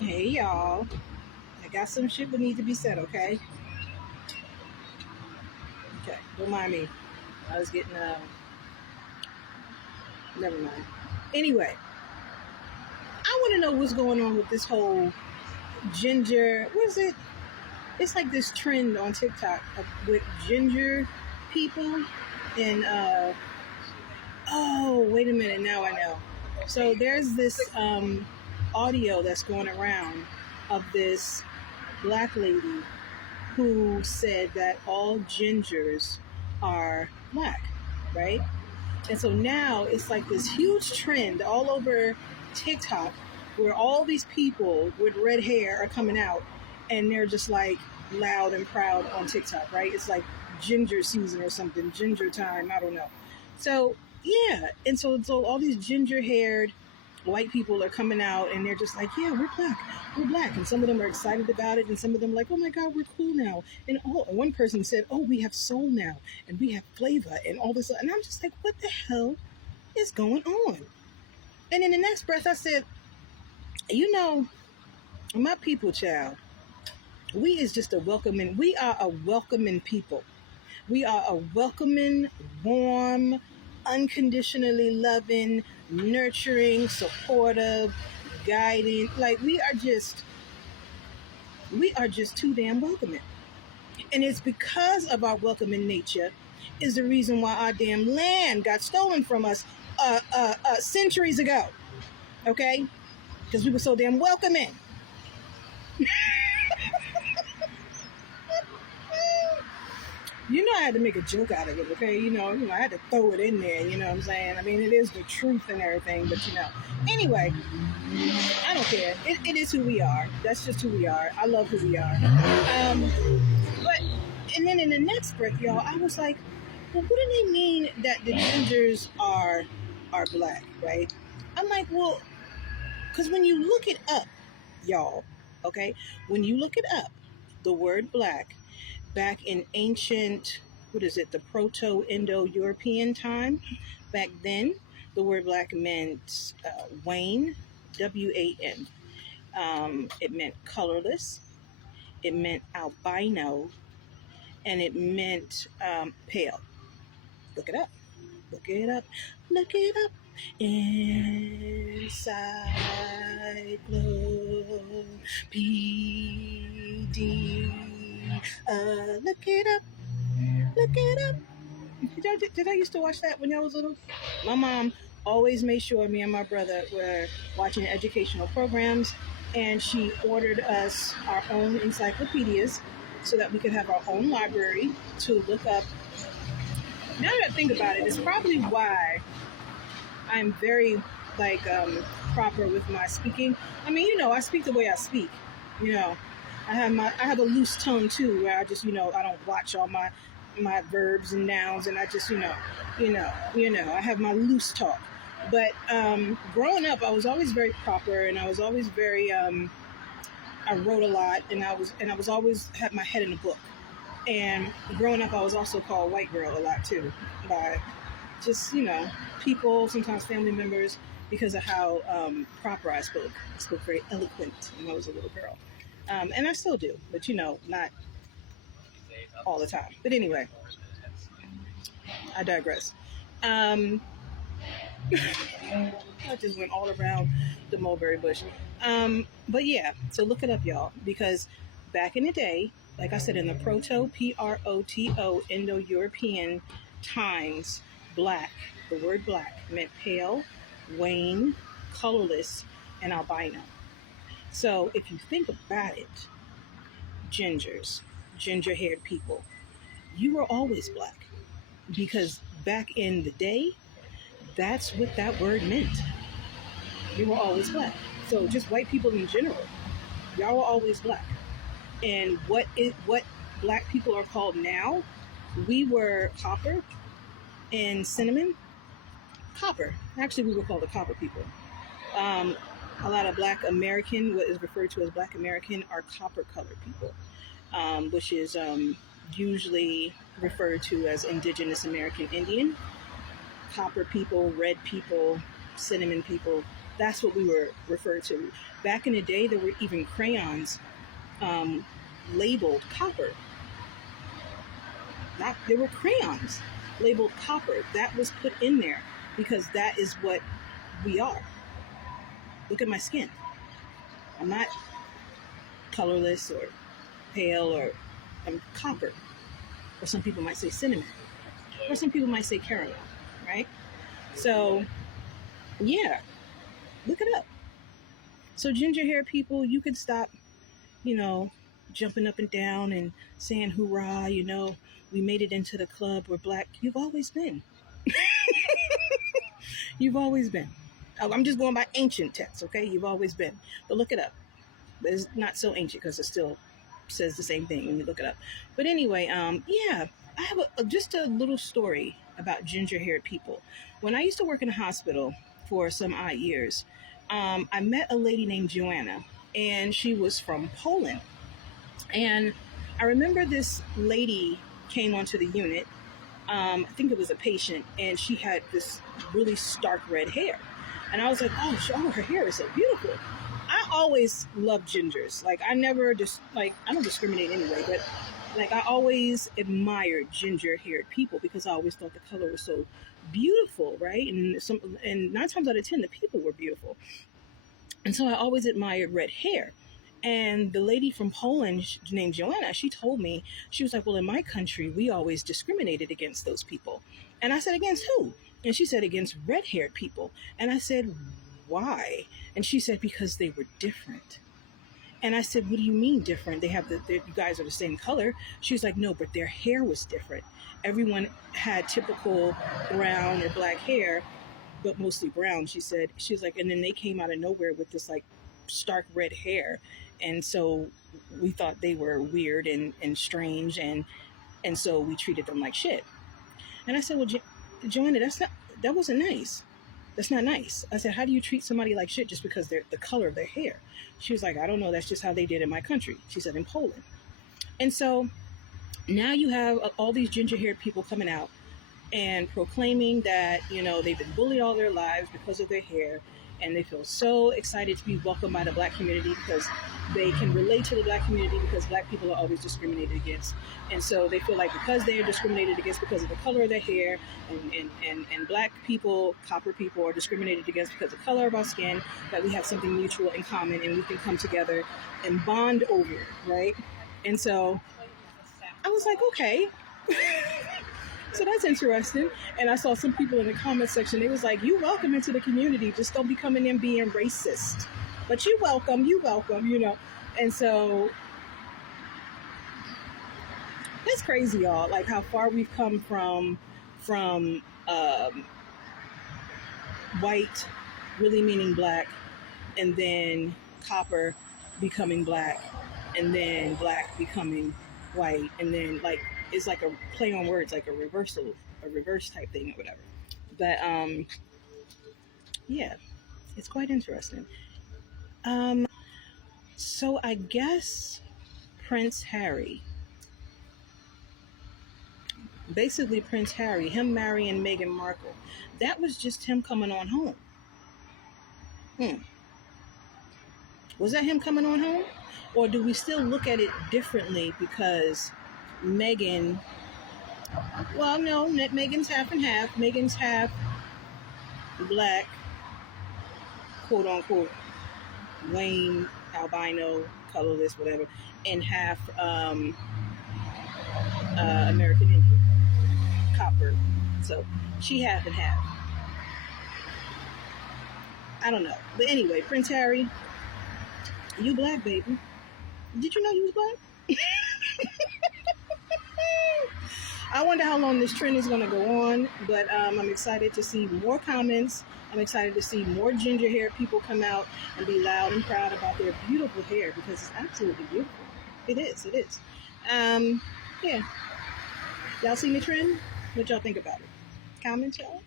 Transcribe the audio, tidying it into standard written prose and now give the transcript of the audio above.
Hey y'all, I got some shit that need to be said, okay? Okay, don't mind me. I was getting, never mind. Anyway, I want to know what's going on with this whole ginger, what is it? It's like this trend on TikTok with ginger people and, oh, wait a minute, now I know. So there's this audio that's going around of this black lady who said that all gingers are black, right? And so now it's like this huge trend all over TikTok where all these people with red hair are coming out and they're just like loud and proud on TikTok, right? It's like ginger season or something, ginger time, I don't know. So yeah, and so all these ginger haired white people are coming out and they're just like, yeah, we're black. And some of them are excited about it and some of them are like, oh my God, we're cool now. And one person said, oh, we have soul now and we have flavor and all this. And I'm just like, what the hell is going on? And in the next breath I said, you know, my people, child, we are a welcoming people. We are a welcoming, warm, unconditionally loving, nurturing, supportive, guiding. Like we are just too damn welcoming. And it's because of our welcoming nature is the reason why our damn land got stolen from us centuries ago. Okay? Because we were so damn welcoming. You know I had to make a joke out of it, okay? You know, I had to throw it in there, you know what I'm saying? I mean, it is the truth and everything, but you know. Anyway, I don't care. It is who we are. That's just who we are. I love who we are. And then in the next breath, y'all, I was like, well, what do they mean that the gingers are black, right? I'm like, well, because when you look it up, y'all, okay? When you look it up, the word black, back in ancient, the Proto-Indo-European time, back then, the word black meant wane, W-A-N. It meant colorless, it meant albino, and it meant pale. Look it up. Look it up. Look it up. Encyclopedia. Look it up. Look it up. Did I used to watch that when I was little? My mom always made sure me and my brother were watching educational programs, and she ordered us our own encyclopedias so that we could have our own library to look up. Now that I think about it, it's probably why I'm very proper with my speaking. I mean, I speak the way I speak. I have a loose tongue too, where I just I don't watch all my verbs and nouns, and I just I have my loose talk. But growing up, I was always very proper, and I was always very I wrote a lot, and I was always had my head in a book. And growing up, I was also called white girl a lot too, by just people, sometimes family members, because of how proper I spoke. I spoke very eloquent when I was a little girl, and I still do, but not all the time. But anyway, I digress. I just went all around the mulberry bush. But yeah, so look it up, y'all, because back in the day, like I said, in the Proto, Indo-European times, black, the word black meant pale, wane, colorless, and albino. So if you think about it, ginger-haired people, you were always black, because back in the day, that's what that word meant. You were always black. So just white people in general, y'all were always black. And what black people are called now, we were copper and cinnamon. Copper. Actually, we were called the copper people. A lot of black American, what is referred to as black American, are copper colored people, which is usually referred to as indigenous American Indian. Copper people, red people, cinnamon people, That's what we were referred to. Back in the day, there were even crayons labeled copper. There were crayons labeled copper. That was put in there because that is what we are. Look at my skin. I'm not colorless or pale, or I'm copper. Or some people might say cinnamon. Or some people might say caramel, right? So, yeah, look it up. So ginger hair people, you can stop, jumping up and down and saying hoorah, we made it into the club, we're black. You've always been. You've always been. I'm just going by ancient texts, okay? You've always been. But look it up. But it's not so ancient because it still says the same thing when you look it up. But anyway, yeah, I have just a little story about ginger-haired people. When I used to work in a hospital for some odd years, I met a lady named Joanna, and she was from Poland. And I remember this lady came onto the unit. I think it was a patient, and she had this really stark red hair. And I was like, oh, her hair is so beautiful. I always loved gingers. Like, I never just, I don't discriminate anyway, but I always admired ginger-haired people because I always thought the color was so beautiful, right? And 9 times out of 10, the people were beautiful. And so I always admired red hair. And the lady from Poland named Joanna, she told me, she was like, well, in my country, we always discriminated against those people. And I said, against who? And she said, against red-haired people. And I said, why? And she said, because they were different. And I said, what do you mean different? You guys are the same color. She was like, no, but their hair was different. Everyone had typical brown or black hair, but mostly brown, she said. She was like, and then they came out of nowhere with this stark red hair. And so we thought they were weird and strange. And so we treated them like shit. And I said, well, Joanna, that wasn't nice. That's not nice. I said, how do you treat somebody like shit just because they're the color of their hair? She was like, I don't know. That's just how they did in my country. She said, in Poland. And so now you have all these ginger-haired people coming out and proclaiming that, they've been bullied all their lives because of their hair. And they feel so excited to be welcomed by the black community because they can relate to the black community because black people are always discriminated against. And so they feel like because they are discriminated against because of the color of their hair, and black people, copper people are discriminated against because of the color of our skin, that we have something mutual in common and we can come together and bond over it, right? And so I was like, okay. So that's interesting. And I saw some people in the comment section, they was like, you welcome into the community, just don't be coming in being racist. But you welcome, And so that's crazy, y'all, how far we've come from white really meaning black, and then copper becoming black, and then black becoming white, and then it's like a play on words, like a reverse type thing or whatever. But yeah, it's quite interesting. So I guess Prince Harry, him marrying Meghan Markle, that was just him coming on home. Was that him coming on home? Or do we still look at it differently because Meghan, well, no, Meghan's half and half. Meghan's half black, quote unquote, Wayne, albino, colorless, whatever, and half American Indian, copper. So she half and half. I don't know. But anyway, Prince Harry, you black, baby. Did you know you was black? I wonder how long this trend is going to go on, but I'm excited to see more comments. I'm excited to see more ginger-haired people come out and be loud and proud about their beautiful hair, because it's absolutely beautiful. It is. Yeah. Y'all seen the trend? What y'all think about it? Comment, y'all?